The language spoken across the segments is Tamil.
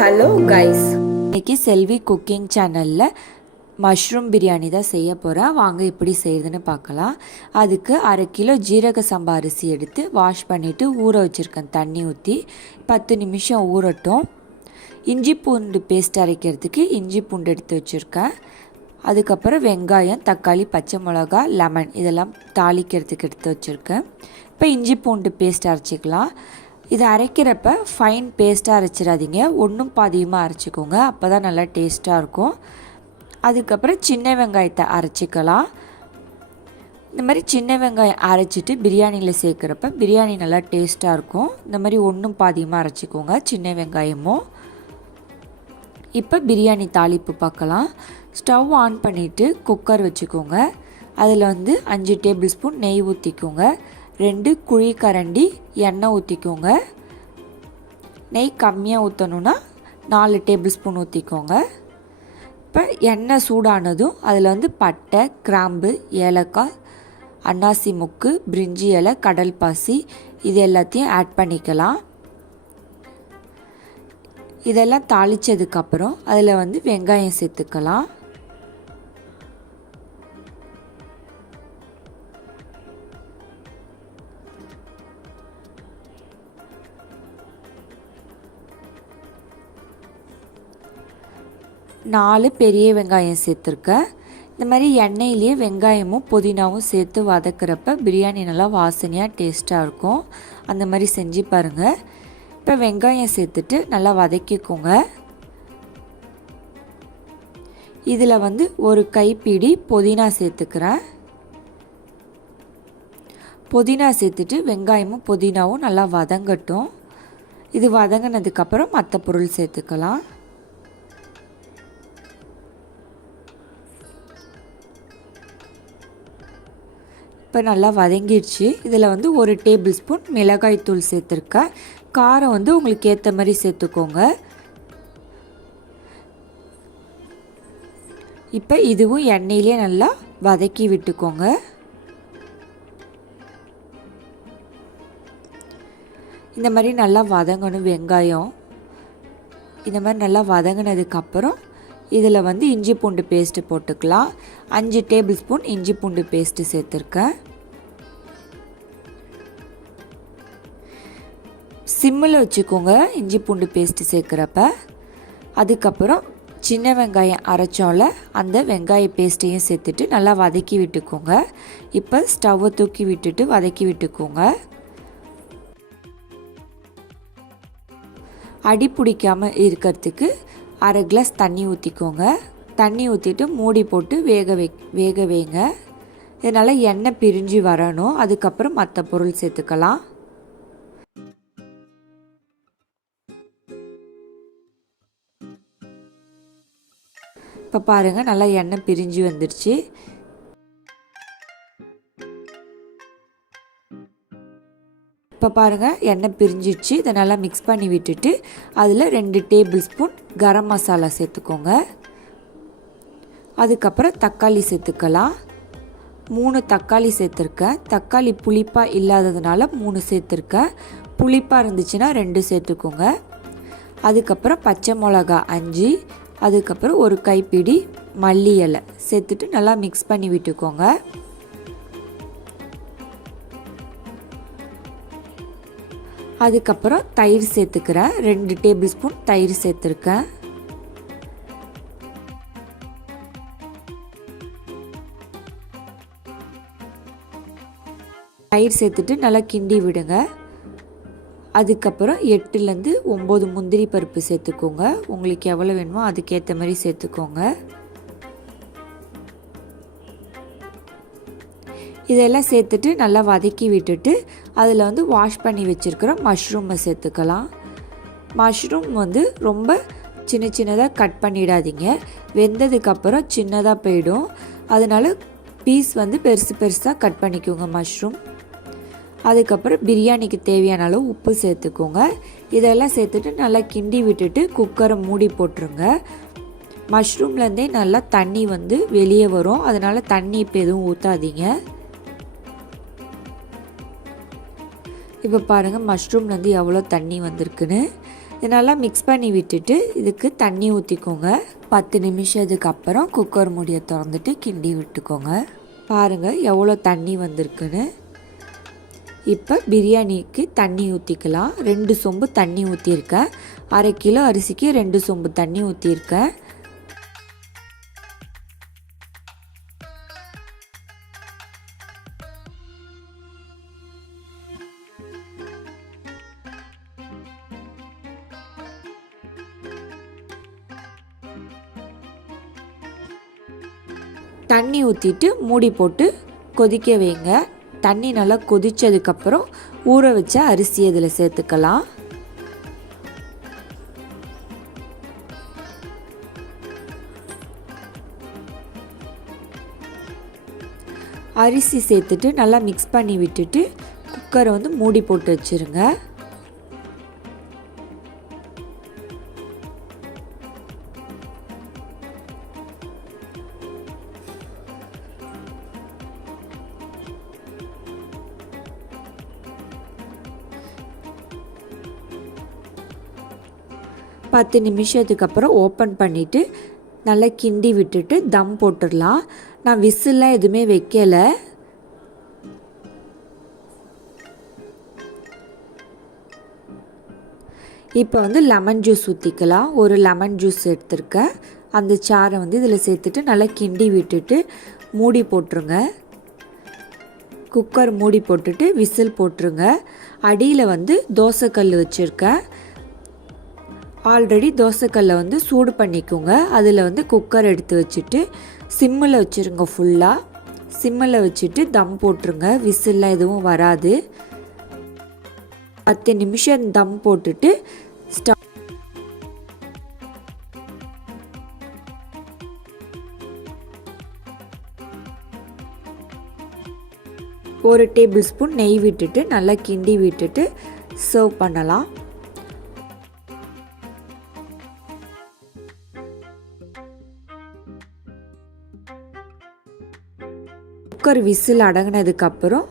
ஹலோ கைஸ், இன்றைக்கி செல்வி குக்கிங் சேனலில் மஷ்ரூம் பிரியாணி தான் செய்ய போகிறேன். வாங்க எப்படி செய்யுதுன்னு பார்க்கலாம். அதுக்கு 1/2 கிலோ ஜீரக சம்பா அரிசி எடுத்து வாஷ் பண்ணிவிட்டு ஊற வச்சுருக்கேன். தண்ணி ஊற்றி 10 நிமிஷம் ஊறட்டும். இஞ்சி பூண்டு பேஸ்ட் அரைக்கிறதுக்கு இஞ்சி பூண்டு எடுத்து வச்சுருக்கேன். அதுக்கப்புறம் வெங்காயம், தக்காளி, பச்சை மிளகா, லெமன் இதெல்லாம் தாளிக்கிறதுக்கு எடுத்து வச்சுருக்கேன். இப்போ இஞ்சி பூண்டு பேஸ்ட் அரைச்சிக்கலாம். இதை அரைக்கிறப்ப ஃபைன் பேஸ்ட்டாக அரைச்சிடாதீங்க, ஒன்றும் பாதியமாக அரைச்சிக்கோங்க, அப்போ தான் நல்லா டேஸ்ட்டாக இருக்கும். அதுக்கப்புறம் சின்ன வெங்காயத்தை அரைச்சிக்கலாம். இந்த மாதிரி சின்ன வெங்காயம் அரைச்சிட்டு பிரியாணியில் சேர்க்குறப்ப பிரியாணி நல்லா டேஸ்ட்டாக இருக்கும். இந்த மாதிரி ஒன்றும் பாதியமாக அரைச்சிக்கோங்க சின்ன வெங்காயமும். இப்போ பிரியாணி தாளிப்பு பார்க்கலாம். ஸ்டவ் ஆன் பண்ணிவிட்டு குக்கர் வச்சுக்கோங்க. அதில் 5 டேபிள் ஸ்பூன் நெய் ஊற்றிக்கோங்க. 2 குழிக்கரண்டி எண்ணெய் ஊற்றிக்கோங்க. நெய் கம்மியாக ஊற்றணுன்னா 4 டேபிள் ஸ்பூன் ஊற்றிக்கோங்க. இப்போ எண்ணெய் சூடானதும் அதில் பட்டை, கிராம்பு, ஏலக்காய், அன்னாசி முக்கு, பிரிஞ்சி இலை, கடல் பாசி இது எல்லாத்தையும் ஆட் பண்ணிக்கலாம். இதெல்லாம் தாளித்ததுக்கப்புறம் அதில் வெங்காயம் சேர்த்துக்கலாம். நாலு பெரிய வெங்காயம் சேர்த்துருக்கேன். இந்த மாதிரி எண்ணெயிலேயே வெங்காயமும் புதினாவும் சேர்த்து வதக்கிறப்ப பிரியாணி நல்லா வாசனையாக டேஸ்ட்டாக இருக்கும். அந்த மாதிரி செஞ்சு பாருங்கள். இப்போ வெங்காயம் சேர்த்துட்டு நல்லா வதக்கிக்கோங்க. இதில் ஒரு கைப்பிடி புதினா சேர்த்துக்கிறேன். புதினா சேர்த்துட்டு வெங்காயமும் புதினாவும் நல்லா வதங்கட்டும். இது வதங்கினதுக்கப்புறம் மற்ற பொருள் சேர்த்துக்கலாம். இப்போ நல்லா வதங்கிடுச்சு. இதில் 1 டேபிள் ஸ்பூன் மிளகாய் தூள் சேர்த்துருக்கேன். காரம் உங்களுக்கு ஏற்ற மாதிரி சேர்த்துக்கோங்க. இப்போ இதுவும் எண்ணெயிலே நல்லா வதக்கி விட்டுக்கோங்க. இந்த மாதிரி நல்லா வதங்கணும் வெங்காயம். இந்த மாதிரி நல்லா வதங்கினதுக்கப்புறம் இதில் இஞ்சி பூண்டு பேஸ்ட்டு போட்டுக்கலாம். 5 டேபிள் ஸ்பூன் இஞ்சி பூண்டு பேஸ்ட்டு சேர்த்துருக்கேன். சிம்மில் வச்சுக்கோங்க இஞ்சி பூண்டு பேஸ்ட்டு சேர்க்குறப்ப. அதுக்கப்புறம் சின்ன வெங்காயம் அரைச்சோம்ல அந்த வெங்காய பேஸ்ட்டையும் சேர்த்துட்டு நல்லா வதக்கி விட்டுக்கோங்க. இப்போ ஸ்டவ்வை தூக்கி விட்டுட்டு வதக்கி விட்டுக்கோங்க. அடி பிடிக்காமல் இருக்கிறதுக்கு 1/2 கிளாஸ் தண்ணி ஊற்றிக்கோங்க. தண்ணி ஊற்றிட்டு மூடி போட்டு வேக வைங்க. இதனால் எண்ணெய் பிரிஞ்சு வரணும். அதுக்கப்புறம் மற்ற பொருள் சேர்த்துக்கலாம். இப்போ பாருங்கள் நல்லா எண்ணெய் பிரிஞ்சு வந்துடுச்சு. இப்போ பாருங்கள் எண்ணெய் பிரிஞ்சிடுச்சு. இதை நல்லா மிக்ஸ் பண்ணி விட்டுட்டு அதில் 2 டேபிள் ஸ்பூன் கரம் மசாலா சேர்த்துக்கோங்க. அதுக்கப்புறம் தக்காளி சேர்த்துக்கலாம். 3 தக்காளி சேர்த்துருக்கேன். தக்காளி புளிப்பாக இல்லாததுனால 3 சேர்த்துருக்கேன். புளிப்பாக இருந்துச்சுன்னா 2 சேர்த்துக்கோங்க. அதுக்கப்புறம் பச்சை மிளகா 5, அதுக்கப்புறம் 1 கைப்பிடி மல்லி இலை சேர்த்துட்டு நல்லா மிக்ஸ் பண்ணி விட்டுக்கோங்க. அதுக்கப்புறம் தயிர் சேர்த்துக்கிறேன். 2 டேபிள் ஸ்பூன் தயிர் சேர்த்துருக்கேன். தயிர் சேர்த்துட்டு நல்லா கிண்டி விடுங்க. அதுக்கப்புறம் 8லேருந்து 9 முந்திரி பருப்பு சேர்த்துக்கோங்க. உங்களுக்கு எவ்வளோ வேணுமோ அதுக்கேற்ற மாதிரி சேர்த்துக்கோங்க. இதெல்லாம் சேர்த்துட்டு நல்லா வதக்கி விட்டுட்டு அதில் வாஷ் பண்ணி வச்சுருக்கிற மஷ்ரூமை சேர்த்துக்கலாம். மஷ்ரூம் ரொம்ப சின்ன சின்னதாக கட் பண்ணிடாதீங்க. வெந்ததுக்கப்புறம் சின்னதாக போயிடும். அதனால் பீஸ் பெருசு பெருசாக கட் பண்ணிக்கோங்க மஷ்ரூம். அதுக்கப்புறம் பிரியாணிக்கு தேவையான அளவு உப்பு சேர்த்துக்கோங்க. இதெல்லாம் சேர்த்துட்டு நல்லா கிண்டி விட்டுட்டு குக்கரை மூடி போட்டுருங்க. மஷ்ரூம்லேருந்தே நல்லா தண்ணி வெளியே வரும். அதனால் தண்ணி இப்போ எதுவும் ஊற்றாதீங்க. இப்போ பாருங்கள் மஷ்ரூம்லேருந்து எவ்வளோ தண்ணி வந்திருக்குன்னு. இது நல்லா மிக்ஸ் பண்ணி விட்டுட்டு இதுக்கு தண்ணி ஊற்றிக்கோங்க. 10 நிமிஷத்துக்கு அப்புறம் குக்கர் மூடியை திறந்துட்டு கிண்டி விட்டுக்கோங்க. பாருங்கள் எவ்வளோ தண்ணி வந்திருக்குன்னு. இப்போ பிரியாணிக்கு தண்ணி ஊற்றிக்கலாம். 2 சொம்பு தண்ணி ஊற்றிருக்கேன். 1/2 கிலோ அரிசிக்கு 2 சொம்பு தண்ணி ஊற்றிருக்கேன். தண்ணி ஊற்றிட்டு மூடி போட்டு கொதிக்க வைங்க. தண்ணி நல்லா கொதித்ததுக்கப்புறம் ஊற வச்ச அரிசி இதில் சேர்த்துக்கலாம். அரிசி சேர்த்துட்டு நல்லா மிக்ஸ் பண்ணி விட்டுட்டு குக்கரை மூடி போட்டு வச்சுருங்க. பத்து நிமிஷத்துக்கு அப்புறம் ஓப்பன் பண்ணிவிட்டு நல்லா கிண்டி விட்டுட்டு தம் போட்டுடலாம். நான் விசில்லாம் எதுவுமே வைக்கலை. இப்போ லெமன் ஜூஸ் ஊற்றிக்கலாம். ஒரு லெமன் ஜூஸ் எடுத்துருக்கேன். அந்த சாறை இதில் சேர்த்துட்டு நல்லா கிண்டி விட்டுட்டு மூடி போட்டுருங்க. குக்கர் மூடி போட்டுட்டு விசில் போட்டுருங்க. அடியில் தோசைக்கல் வச்சுருக்கேன். ஆல்ரெடி தோசைக்கல்லை சூடு பண்ணிக்கோங்க. அதில் குக்கர் எடுத்து வச்சுட்டு சிம்மில் வச்சுருங்க. ஃபுல்லாக சிம்மில் வச்சுட்டு தம் போட்டுருங்க. விசில்லாம் எதுவும் வராது. 10 நிமிஷம் தம் போட்டுட்டு ஒரு டேபிள் ஸ்பூன் நெய் விட்டுட்டு நல்லா கிண்டி விட்டுட்டு சர்வ் பண்ணலாம். குக்கர் விசில் அடங்கினதுக்கப்புறம்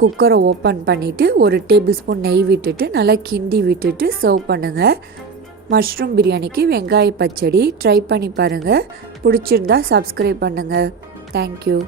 குக்கரை ஓப்பன் பண்ணிவிட்டு ஒரு டேபிள் ஸ்பூன் நெய் விட்டுட்டு நல்லா கிண்டி விட்டுட்டு சர்வ் பண்ணுங்கள். மஷ்ரூம் பிரியாணிக்கு வெங்காய பச்சடி ட்ரை பண்ணி பாருங்கள். பிடிச்சிருந்தா சப்ஸ்கிரைப் பண்ணுங்கள். தேங்க்யூ.